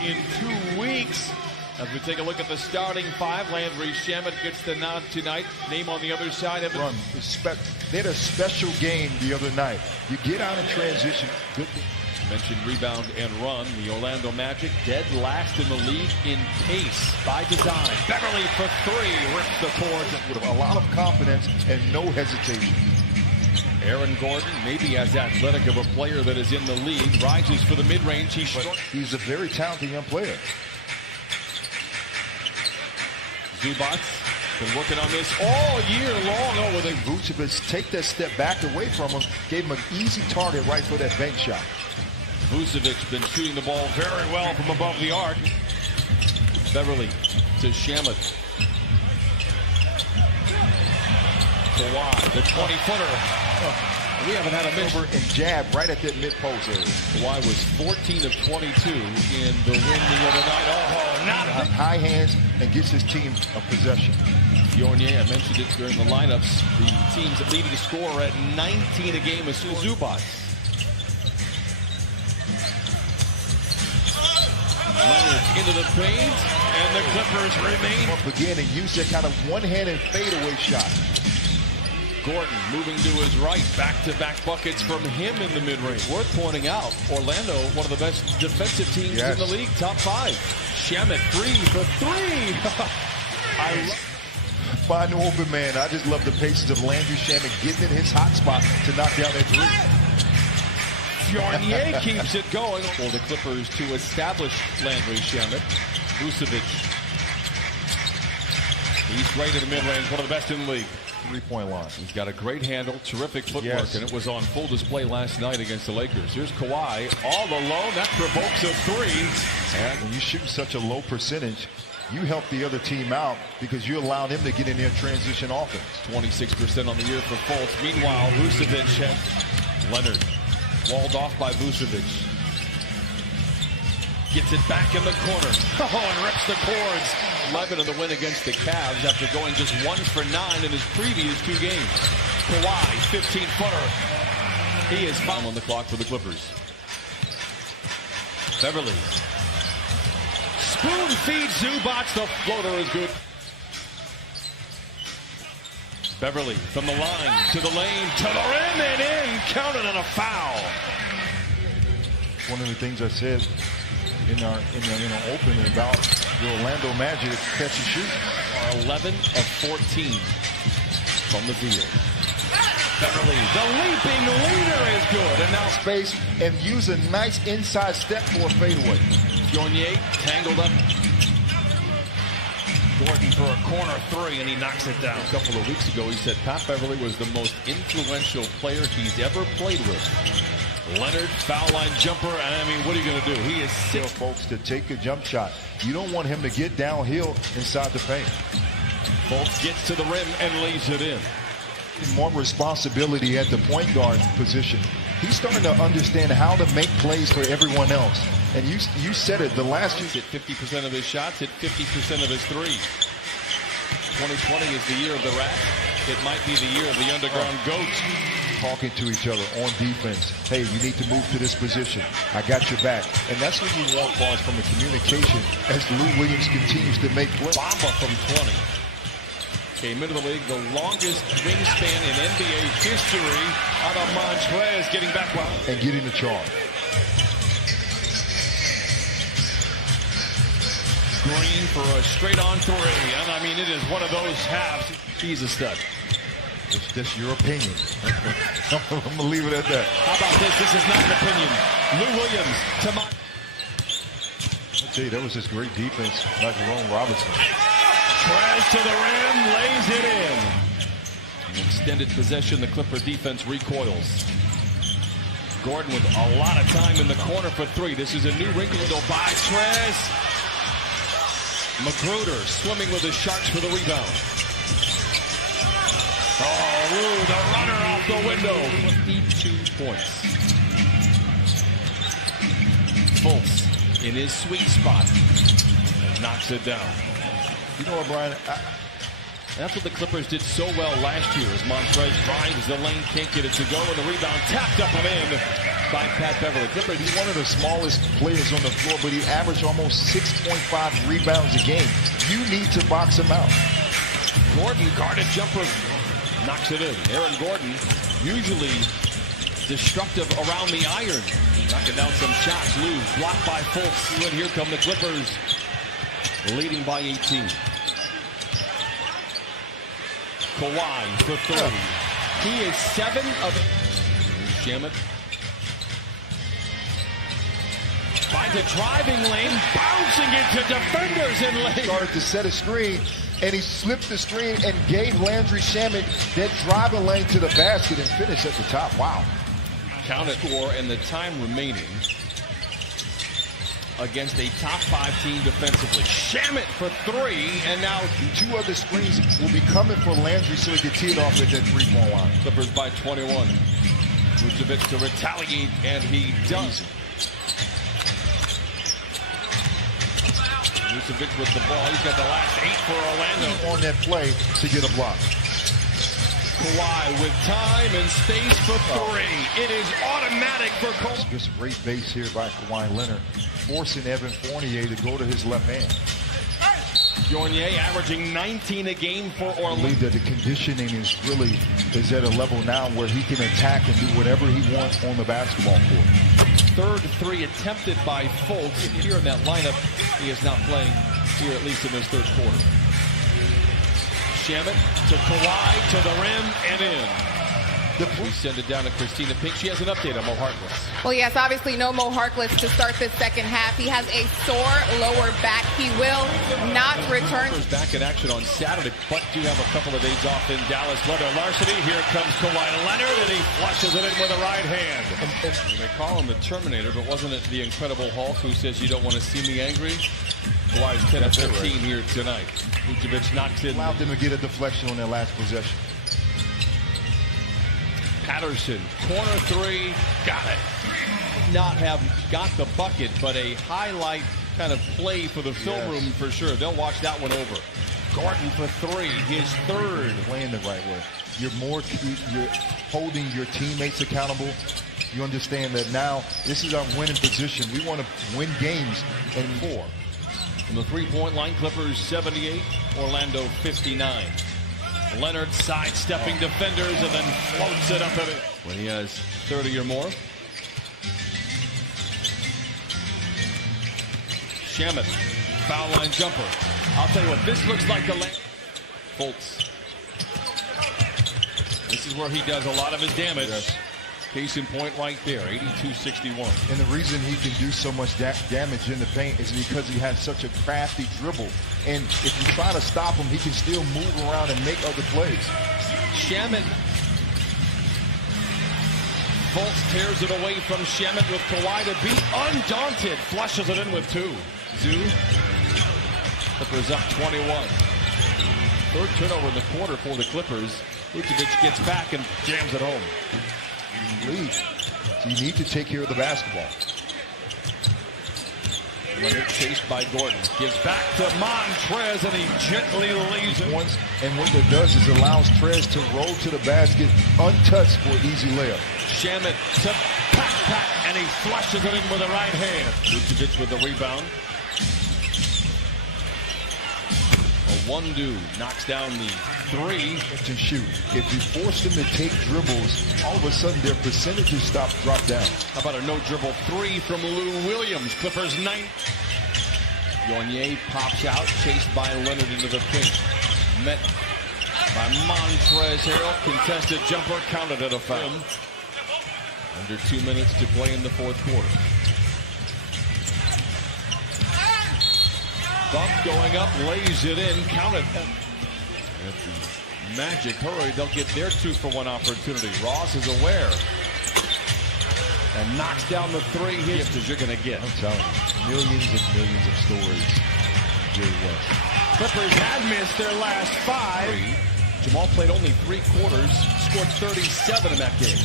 In 2 weeks, as we take a look at the starting five, Landry Shamet gets the nod tonight. Name on the other side of it. Run. They had a special game the other night. You get out in transition. Good. Mentioned rebound and run. The Orlando Magic dead last in the league in pace by design. Beverly for three, rips the boards with a lot of confidence and no hesitation. Aaron Gordon, maybe as athletic of a player that is in the league, rises for the mid-range. He's a very talented young player. Zubac been working on this all year long. Oh, with Vucevic take that step back away from him, gave him an easy target right for that bank shot. Vucevic been shooting the ball very well from above the arc. Beverly to Shamet. Kawhi, the 20-footer. We haven't had a miss. Over and jab right at that mid-post area. Kawhi was 14 of 22 in the win the other night. Oh, not high hands and gives his team a possession. Fournier, I mentioned it during the lineups. The team's leading scorer at 19 a game is Zubac. Leonard into the paint, and the Clippers remain. Again, and use that kind of one-handed fadeaway shot. Gordon moving to his right, back-to-back buckets from him in the mid-range. Worth pointing out, Orlando, one of the best defensive teams in the league, top five. Shamet, three for three. Find an open man. I just love the patience of Landry Shamet getting in his hot spot to knock down that three. Fournier keeps it going for the Clippers to establish Landry Shamet. Vucevic. He's great in the mid-range, one of the best in the league. Three-point line. He's got a great handle, terrific footwork, and it was on full display last night against the Lakers. Here's Kawhi all alone. That provokes a three. And when you shoot such a low percentage, you help the other team out because you allow them to get in their transition offense. 26% on the year for Fultz. Meanwhile, Vucevic has Leonard walled off by Vucevic. Gets it back in the corner. Oh, and rips the cords. 11 in the win against the Cavs after going just 1 for 9 in his previous 2 games. Kawhi, 15-footer. He is foul on the clock for the Clippers. Beverly. Spoon feeds Zubac. The floater is good. Beverly from the line to the lane to the rim and in. Counted on a foul. One of the things I said in our opening about the Orlando Magic catch and shoot. Are 11 of 14 from the field. Beverly, the leaping leader is good, and now space and use a nice inside step for a fadeaway. Fournier tangled up. Gordon for a corner three, and he knocks it down. A couple of weeks ago, he said Pat Beverly was the most influential player he's ever played with. Leonard, foul line jumper, and I mean, what are you going to do? He is sick. Folks, to take a jump shot. You don't want him to get downhill inside the paint. Fultz gets to the rim and lays it in. More responsibility at the point guard position. He's starting to understand how to make plays for everyone else. And you said it, the last year. Hit 50% of his shots, hit 50% of his threes. 2020 is the year of the Rat. It might be the year of the underground goats. Talking to each other on defense. Hey, you need to move to this position. I got your back. And that's what you want, boss, from the communication as Lou Williams continues to make plays. Bamba from 20. Came into the league, the longest wingspan in NBA history out of Montrez, getting back well. And getting the charge. Green for a straight-on three. And I mean, it is one of those halves. He's a stud. It's just your opinion. I'm going to leave it at that. How about this? This is not an opinion. Lou Williams to my... I'll tell you, that was just great defense by Jerome Robinson. Trez to the rim, lays it in. An extended possession, the Clipper defense recoils. Gordon with a lot of time in the corner for three. This is a new wrinkle by Trez. Magruder swimming with the Sharks for the rebound. Oh, Lou, the runner off the window. 52 points. Fultz in his sweet spot. And knocks it down. You know what, Brian? That's what the Clippers did so well last year as Montrez drives the lane, can't get it to go, and the rebound tapped up and in. by Pat Beverly. Clippers, He's one of the smallest players on the floor, but he averaged almost 6.5 rebounds a game. You need to box him out. Gordon, guarded jumper, knocks it in. Aaron Gordon, usually destructive around the iron. Knocking down some shots. Lou blocked by Fultz. And here come the Clippers, leading by 18. Kawhi for 3. He is 7 of 8. Shamet finds a driving lane, bouncing into defenders in lane. Started to set a screen, and he slipped the screen and gave Landry Shamet that driving lane to the basket and finished at the top. Wow. Count it, score, and the time remaining against a top 5 team defensively. Shamet for 3, and now 2 other screens will be coming for Landry so he can tee it off at that 3-point line. Clippers by 21. Vucevic to retaliate, and he does. Vucevic with the ball. He's got the last 8 for Orlando. On that play to get a block. Kawhi with time and space for 3. It is automatic for Kawhi. Just great base here by Kawhi Leonard, forcing Evan Fournier to go to his left hand. Fournier averaging 19 a game for I Orlando. believe that the conditioning is at a level now where he can attack and do whatever he wants on the basketball court. Third 3 attempted by Fultz. Here in that lineup, he is not playing here, at least in this third quarter. Shamet to Kawhi, to the rim, and in. We send it down to Christina Pink. She has an update on Mo Harkless. Well, yes, obviously no Mo Harkless to start this second half. He has a sore lower back. He will not return. Back in action on Saturday, but do have a couple of days off in Dallas. Leather Larceny. Here comes Kawhi Leonard, and he flushes it in with the right hand. They call him the Terminator, but wasn't it the Incredible Hulk who says you don't want to see me angry? Kawhi's 10 of 15 here tonight. Vucevic knocks in. Allowed them to get a deflection on their last possession. Patterson, corner 3, got it. Not have got the bucket, but a highlight kind of play for the film room for sure. They'll watch that one over. Gordon for 3, his 3rd. Playing the right way. You're holding your teammates accountable. You understand that now this is our winning position. We want to win games and more. From the 3-point line, Clippers 78, Orlando 59. Leonard sidestepping defenders and then floats it up at it when he has 30 or more. Shamet, foul line jumper. I'll tell you what, this looks like the Fultz. This is where he does a lot of his damage. Yes. Case in point right there, 82-61. And the reason he can do so much damage in the paint is because he has such a crafty dribble. And if you try to stop him, he can still move around and make other plays. Shamet. Fultz tears it away from Shamet with Kawhi to beat. Undaunted. Flushes it in with 2. Zoo. Clippers up 21. 3rd turnover in the quarter for the Clippers. Vucevic gets back and jams it home. Lead. So you need to take care of the basketball. Leonard chased by Gordon. Gives back to Montrez, and he gently lays it. And what that does is allows Trez to roll to the basket untouched for an easy layup. Shamet to Pat, and he flushes it in with the right hand. Vucevic with the rebound. Wondu knocks down the 3. To shoot. If you force them to take dribbles, all of a sudden their percentages drop down. How about a no-dribble 3 from Lou Williams? Clippers 9. Fournier pops out, chased by Leonard into the paint. Met by Montrez Harrell. Contested jumper, counted at a foul. Under 2 minutes to play in the 4th quarter. Buck going up, lays it in, counted. If the Magic hurry, they'll get their 2-for-1 opportunity. Ross is aware and knocks down the 3 hits as you're going to get. I'm telling you, millions and millions of stories. Jerry West. Clippers had missed their last 5. Jamal played only 3 quarters, scored 37 in that game.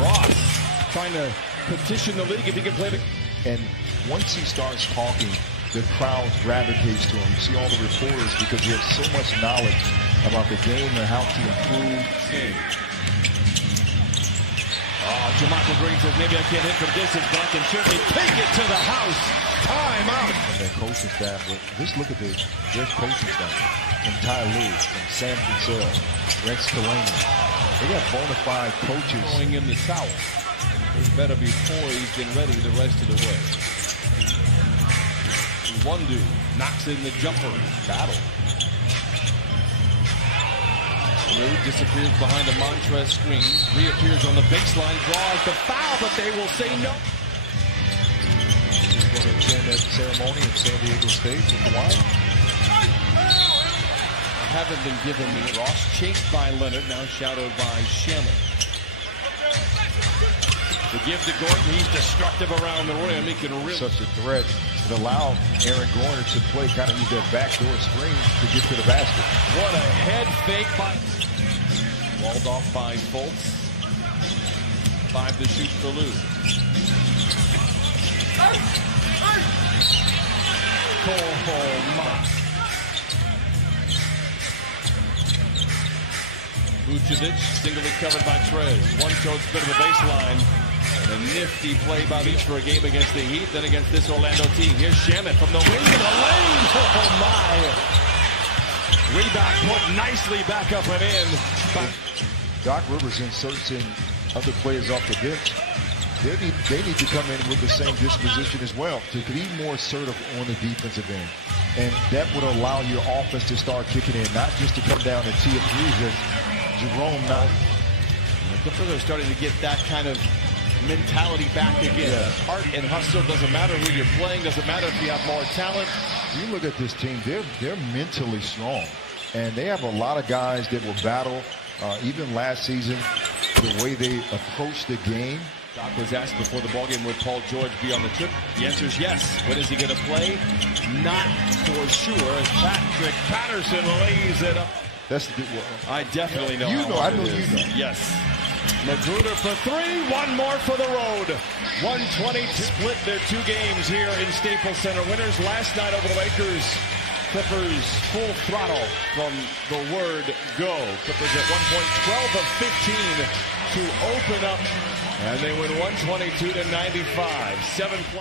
Ross trying to petition the league if he can play the... And once he starts talking, the crowd gravitates to him. You see all the reporters because he has so much knowledge about the game and how to improve. Oh, JaMychal Green says maybe I can't hit from distance, but I can certainly take it to the house. Time out. And their coaching staff, but just look at their coaching staff. From Ty Lue, from Sam Cassell, Rex Kalani. They got bona fide coaches. Throwing in the South. They better be poised and ready the rest of the way. Wundu knocks in the jumper. Battle. Lue disappears behind a Montrez screen. Reappears on the baseline. Draws the foul, but they will say no. He's going to attend that ceremony in San Diego State with Kawhi. Haven't been given the Ross, chased by Leonard, now shadowed by Shamet. The give to Gordon, he's destructive around the rim. He can really Such a threat. It allowed Aaron Gordon to play, kind of use that backdoor screen to get to the basket. What a head fake by walled off by Fultz. 5 to shoot for Lue. Oh my. Vucevic, singly covered by Trez. One towards bit of a baseline. And a nifty play by each for a game against the Heat, then against this Orlando team. Here's Shamet from the wing to the lane. Oh my. Rebound put nicely back up and in. Doc Rivers inserts in other players off the bench. They need to come in with the same disposition as well to be more assertive on the defensive end. And that would allow your offense to start kicking in, not just to come down and tee up threes as Jerome not. The Clippers are starting to get that kind of mentality back again. Yeah. Heart and hustle, doesn't matter who you're playing, doesn't matter if you have more talent. You look at this team, they're mentally strong. And they have a lot of guys that will battle, even last season, the way they approach the game. Doc was asked before the ballgame, would Paul George be on the trip? The answer is yes. When is he going to play? Not for sure. As Patrick Patterson lays it up. That's the well, I definitely know. You how know, hard I know it is. you know. Yes. Magruder for 3. One more for the road. 120 to split their 2 games here in Staples Center. Winners last night over the Lakers. Clippers full throttle from the word go. Clippers at 1 point, 12 of 15 to open up. And they win 122 to 95. 7 points.